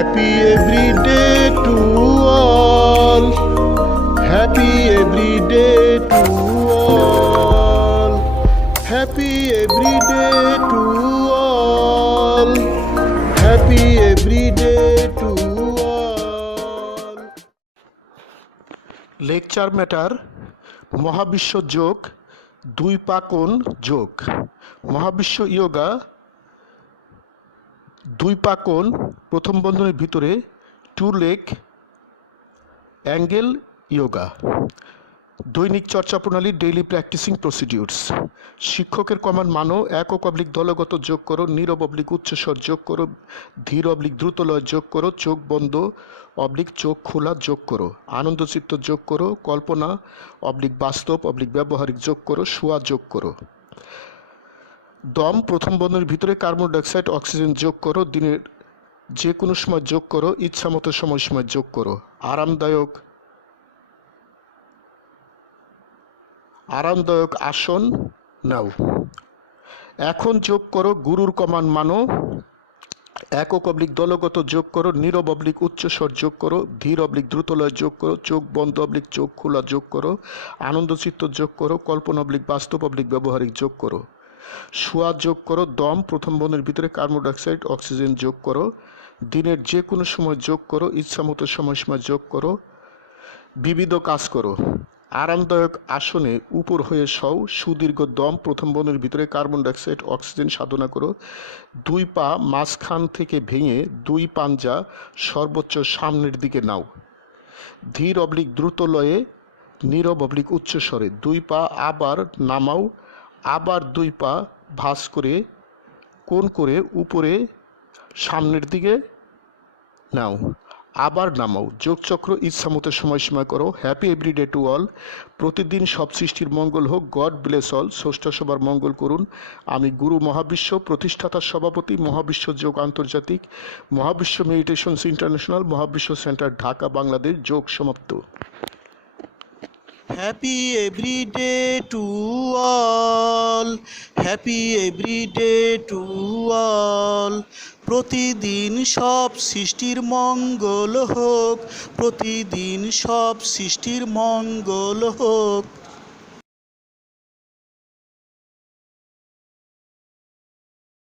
Happy every day to all. Happy every day to all. Happy every day to all. Happy every day to all. Lecture matter মহাবিশ্ব যোগ দুই পা কোণ যোগ। মহাবিশ্ব yoga দুই পা কোণ প্রথম বন্ধনীর ভিতরে টু লেগ অ্যাঙ্গেল ইয়োগা। দৈনিক চর্চা প্রণালী ডেইলি প্র্যাকটিসিং প্রসিডিউরস। শিক্ষকের কমান্ড মানো। একক অবলিক দলগত যোগ করো, নীরব অবলিক উচ্চস্বর যোগ করো, ধীর অবলিক দ্রুতলয় যোগ করো, চোখ বন্ধ অবলিক চোখ খোলা যোগ করো, আনন্দচিত্ত যোগ করো, কল্পনা অবলিক বাস্তব অবলিক ব্যবহারিক যোগ করো, শোয়া যোগ করো। দম প্রথম বন্ধনীর ভিতরে কার্বন ডাইঅক্সাইড অক্সিজেন যোগ করো, দিনের যে কোনো সময় যোগ করো, ইচ্ছামতো সময় যোগ করো। আরামদায়ক আসন নাও। এখন যোগ করো, গুরুর কমান্ড মানো। একক অবলিক দলগত যোগ করো, নীরব অবলিক উচ্চস্বর যোগ করো, ধীর অবলিক দ্রুতলয় যোগ করো, চোখ বন্ধ অবলিক চোখ খোলা যোগ করো, আনন্দচিত্ত যোগ করো, কল্পনা অবলিক বাস্তব অবলিক ব্যবহারিক যোগ করো। শোয়া যোগ করো। দম প্রথম বন্ধনীর ভিতরে কার্বন ডাইঅক্সাইড অক্সিজেন যোগ করো, দিনের যে কোনো সময় যোগ করো, ইচ্ছামতো সময় যোগ করো, বিবিধ কাজ করো। আরামদায়ক আসনে উপর হয়ে শও। সুদীর্ঘ দম প্রথম বন্ধনীর ভিতরে কার্বন ডাইঅক্সাইড অক্সিজেন সাধনা করো, দুই পা মাঝখান থেকে ভেঙে দুই পাঞ্জা সর্বোচ্চ সামনের দিকে নাও। ধীর অবলিক দ্রুত লয়ে নীরব অবলিক উচ্চস্বরে দুই পা আবার নামাও, আবার দুই পা ভাঁজ করে কোণ করে উপরে সামনের দিকে নাও, আবার নামাও। যোগচক্র ইচ্ছামতো সময় করো। Happy everyday to all. প্রতিদিন সব সৃষ্টির মঙ্গল হোক। God bless all. স্রষ্টা সবার মঙ্গল করুন। আমি গুরু মহাবিশ্ব প্রতিষ্ঠাতার সভাপতি, মহাবিশ্ব যোগ আন্তর্জাতিক, Mahabishwa meditations international, Mahabishwa centre Dhaka Bangladesh. যোগ সমাপ্ত। Happy everyday to all. Happy everyday to all. প্রতিদিন সব সৃষ্টির মঙ্গল হোক। প্রতিদিন সব সৃষ্টির মঙ্গল হোক।